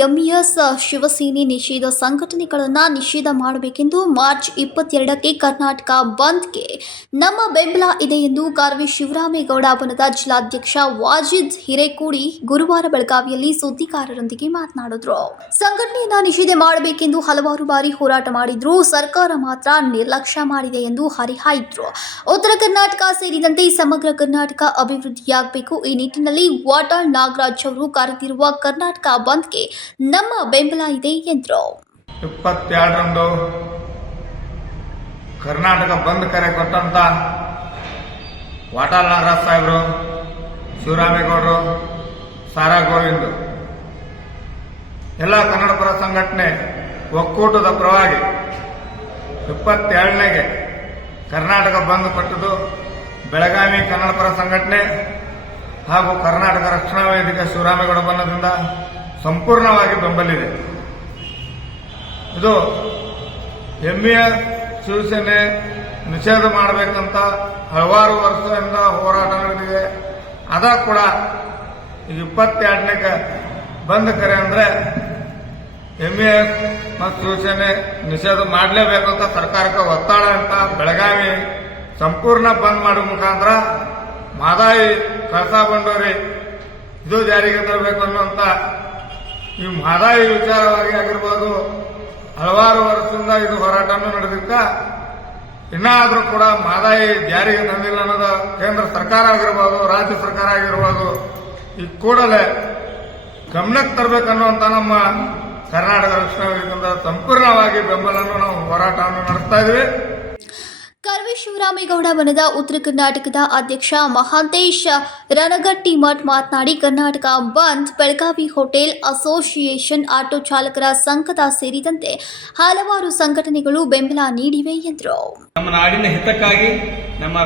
MES Shiv Sena ನಿಷೇಧ ಸಂಘಟನೆಗಳನ್ನು ನಿಷೇಧ ಮಾಡಬೇಕೆಂದು ಮಾರ್ಚ್ ಇಪ್ಪತ್ತೆರಡಕ್ಕೆ ಕರ್ನಾಟಕ ಬಂದ್ಗೆ ನಮ್ಮ ಬೆಂಬಲ ಇದೆ ಎಂದು ಕಾರ್ವಿ ಶಿವರಾಮೇಗೌಡ ಬನದ ಜಿಲ್ಲಾಧ್ಯಕ್ಷ ವಾಜಿದ್ ಹಿರೇಕೂಡಿ ಗುರುವಾರ ಬೆಳಗಾವಿಯಲ್ಲಿ ಸುದ್ದಿಗಾರರೊಂದಿಗೆ ಮಾತನಾಡಿದ್ರು. ಸಂಘಟನೆಯನ್ನ ನಿಷೇಧ ಮಾಡಬೇಕೆಂದು ಹಲವಾರು ಬಾರಿ ಹೋರಾಟ ಮಾಡಿದ್ರು. ಸರ್ಕಾರ ಮಾತ್ರ ನಿರ್ಲಕ್ಷ್ಯ ಮಾಡಿದೆ ಎಂದು ಹರಿಹಾಯಿದ್ರು. ಉತ್ತರ ಕರ್ನಾಟಕ ಸೇರಿದಂತೆ ಸಮಗ್ರ ಕರ್ನಾಟಕ ಅಭಿವೃದ್ಧಿಯಾಗಬೇಕು. ಈ ನಿಟ್ಟಿನಲ್ಲಿ ವಾಟಾಳ್ ನಾಗರಾಜ್ ಅವರು ಕರೆದಿರುವ ಕರ್ನಾಟಕ ಬಂದ್ಗೆ ನಮ್ಮ ಬೆಂಬಲ ಇದೆ ಎಂದರು. ಇಪ್ಪತ್ತೆರಡರಂದು ಕರ್ನಾಟಕ ಬಂದ್ ಕರೆ ಕೊಟ್ಟಂತ ವಾಟಾಲ್ ನಾಗರಾಜ್ ಸಾಹೇಬರು, ಶಿವರಾಮೇಗೌಡರು, ಸಾರಾ ಗೋವಿಂದ್. ಎಲ್ಲ ಕನ್ನಡ ಪರ ಸಂಘಟನೆ ಒಕ್ಕೂಟದ ಪರವಾಗಿ ಇಪ್ಪತ್ತೆರಡನೇಗೆ ಕರ್ನಾಟಕ ಬಂದ್ ಕೊಟ್ಟದ್ದು ಬೆಳಗಾವಿ ಕನ್ನಡ ಪರ ಸಂಘಟನೆ. ಹಾಗೂ ಕರ್ನಾಟಕ ರಕ್ಷಣಾ ವೇದಿಕೆ ಶಿವರಾಮೇಗೌಡ ಬಣ್ಣದಿಂದ ಸಂಪೂರ್ಣವಾಗಿ ಬೆಂಬಲಿದೆ. ಇದು ಹೆಮ್ಮೆಯ ಶಿವಸೇನೆ ನಿಷೇಧ ಮಾಡಬೇಕಂತ ಹಲವಾರು ವರ್ಷದಿಂದ ಹೋರಾಟ ನಡೆದಿದೆ. ಅದ ಕೂಡ ಈಗ ಇಪ್ಪತ್ತೆರಡನೇ ಬಂದ್ ಕರೆ ಅಂದ್ರೆ ಹೆಮ್ಮೆಯ ಮತ್ತು ಶಿವಸೇನೆ ನಿಷೇಧ ಮಾಡಲೇಬೇಕು ಅಂತ ಸರ್ಕಾರಕ್ಕೆ ಒತ್ತಾಳ ಅಂತ ಬೆಳಗಾವಿ ಸಂಪೂರ್ಣ ಬಂದ್ ಮಾಡುವ ಮುಖಾಂತರ ಮಾದಾಯಿ ಕಳಸಾ ಬಂಡೋರಿ, ಇದು ಜಾರಿಗೆ ತರಬೇಕು ಅನ್ನುವಂತ ಈ ಮಾದಾಯಿ ವಿಚಾರವಾಗಿ ಆಗಿರ್ಬೋದು, ಹಲವಾರು ವರ್ಷದಿಂದ ಇದು ಹೋರಾಟನೂ ನಡೆದಿತ್ತ. ಇನ್ನಾದರೂ ಕೂಡ ಮಾದಾಯಿ ಜಾರಿಗೆ ತಂದಿಲ್ಲ ಅನ್ನೋದು ಕೇಂದ್ರ ಸರ್ಕಾರ ಆಗಿರ್ಬೋದು, ರಾಜ್ಯ ಸರ್ಕಾರ ಆಗಿರ್ಬೋದು, ಈ ಕೂಡಲೇ ಗಮನಕ್ಕೆ ತರಬೇಕನ್ನುವಂತ ನಮ್ಮ ಕರ್ನಾಟಕ ರಕ್ಷಣಾ ಸಂಪೂರ್ಣವಾಗಿ ಬೆಂಬಲವನ್ನು ನಾವು ಹೋರಾಟವನ್ನು ನಡೆಸ್ತಾ ಇದ್ದೀವಿ. ಕರ್ವೆ ಶಿವರಾಮೇಗೌಡ ಬಣದ ಉತ್ತರ ಕರ್ನಾಟಕದ ಅಧ್ಯಕ್ಷ ಮಹಾಂತೇಶ್ ರಣಗಟ್ಟಿ ಮಠ್ ಮಾತನಾಡಿ, Karnataka bandh Belagavi hotel association auto ಚಾಲಕರ ಸಂಘದ ಸೇರಿದಂತೆ ಹಲವಾರು ಸಂಘಟನೆಗಳು ಬೆಂಬಲ ನೀಡಿವೆ ಎಂದರು. ನಮ್ಮ ನಾಡಿನ ಹಿತಕ್ಕಾಗಿ, ನಮ್ಮ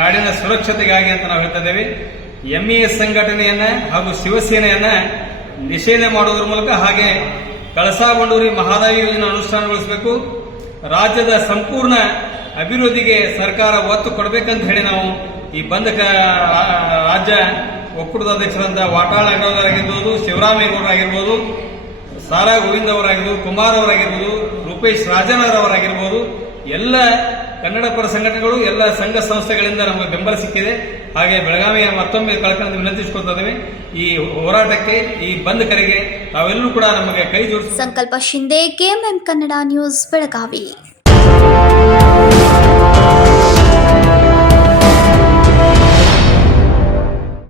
ನಾಡಿನ ಸುರಕ್ಷತೆಗಾಗಿ ಅಂತ ನಾವು ಹೇಳ್ತಾ ಇದ್ದೇವೆ. ಎಂಇಎಸ್ ಸಂಘಟನೆಯನ್ನ ಹಾಗೂ ಶಿವಸೇನೆಯನ್ನ ನಿಷೇಧ ಮಾಡುವುದರ ಮೂಲಕ ಹಾಗೆ ಕಳಸಾ ಬಂಡೂರಿ ಮಹಾದಾಯಿ ಯೋಜನೆ ಅನುಷ್ಠಾನಗೊಳಿಸಬೇಕು. ರಾಜ್ಯದ ಸಂಪೂರ್ಣ ಅಭಿವೃದ್ಧಿಗೆ ಸರ್ಕಾರ ಒತ್ತು ಕೊಡಬೇಕಂತ ಹೇಳಿ ನಾವು ಈ ಬಂದ ರಾಜ್ಯ ಒಕ್ಕೂಟದ ಅಧ್ಯಕ್ಷರಾದ ವಾಟಾಳ್ ಆಗಿರ್ಬೋದು ಶಿವರಾಮೇಗೌಡರಾಗಿರ್ಬೋದು ಸಾರಾ ಗೋವಿಂದ್ ಅವರಾಗಿರ್ಬೋದು, ಕುಮಾರ್ ಅವರಾಗಿರ್ಬೋದು, ರೂಪೇಶ್ ರಾಜನ್ ಅವರಾಗಿರ್ಬೋದು, ಎಲ್ಲ ಕನ್ನಡ ಪರ ಸಂಘಟನೆಗಳು, ಎಲ್ಲ ಸಂಘ ಸಂಸ್ಥೆಗಳಿಂದ ನಮಗೆ ಬೆಂಬಲ ಸಿಕ್ಕಿದೆ. ಹಾಗೆ ಬೆಳಗಾವಿಯ ಮತ್ತೊಮ್ಮೆ ಕಳ್ಕೊಂಡು ವಿನಂತಿಸಿಕೊಳ್ತಾ ಇದ್ದೇವೆ. ಈ ಹೋರಾಟಕ್ಕೆ, ಈ ಬಂದ್ ಕರೆಗೆ ತಾವೆಲ್ಲರೂ ಕೂಡ ನಮಗೆ ಕೈ ಜೋಡಿಸಿ. Sankalp Shinde KMM Kannada news, Belagavi.